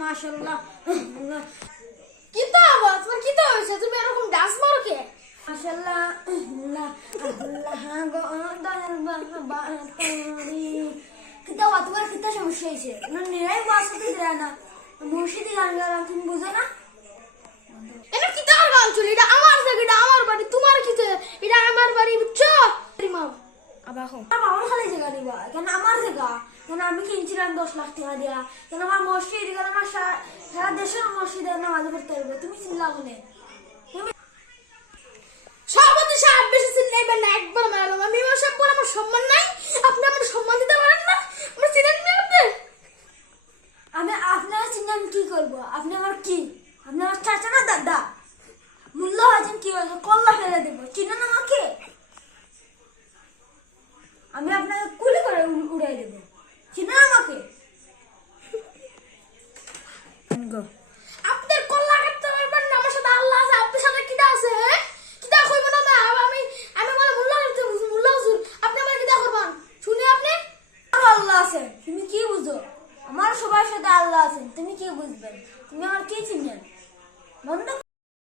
মাশাআল্লাহ। কি তো আওয়াজ, তোমার কি তো হয়েছে? তুমি এরকম ডান্স মারো কে? মাশাআল্লাহ আল্লাহ আল্লাহ গো দয়াল বাবা তুমি কিতা তোমার কিতা সমস্যা হয়েছে? না নিরাই বাসতে দেয় না, মুর্শিদি গান গালাম তুমি বুঝো না? এটা কি তার গান চলে? এটা আমার জায়গা, এটা আমার বাড়ি। তোমার কি তো? এটা আমার বাড়ি, বুঝছো? মা আবার হো আমার খালি জায়গা দিবা কেন? আমার জায়গা কেন? আমি কিনছিলাম 10 লাখ টাকা দিয়া, কেন আমার মসজিদ কেন? আমার সারা দেশের মসজিদে নামাজ পড়তে হবে, তুমি চিল্লা মনে সভাপতি সাহেব বেশি চিল্লাইবেন না, একবার মারলাম। আমি আমার সাহেব বলে আমার সম্মান নাই, আপনি আমার সম্মান দিতে পারেন না। আমার চিনেন না আপনি? আমি আপনার চিন্তা আমি কি করবো? আপনি আমার কি? আপনি আমার চাচা না দাদা? মূল্য হয়েছেন কি হয়েছে? কল্লা ফেলে দেবো, চিনেন আমাকে? আমি আপনাকে কুলি করে উড়াই দেবো, চিনেন আমাকে? আপনার কল্লা কাটতে পারবেন না, আমার সাথে আল্লাহ আছে। আপনার সাথে কিটা আছে? হ্যাঁ, কিটা কইব না? আমি আমি বলে মোল্লা করতে, মোল্লা হুজুর আপনি আমার কিটা করবেন? শুনি আপনি? আমার আল্লাহ আছে, তুমি কি বুঝো? আমার সবার সাথে আল্লাহ আছেন, তুমি কি বুঝবেন? তুমি আমার কি চিনেন? বন্ধ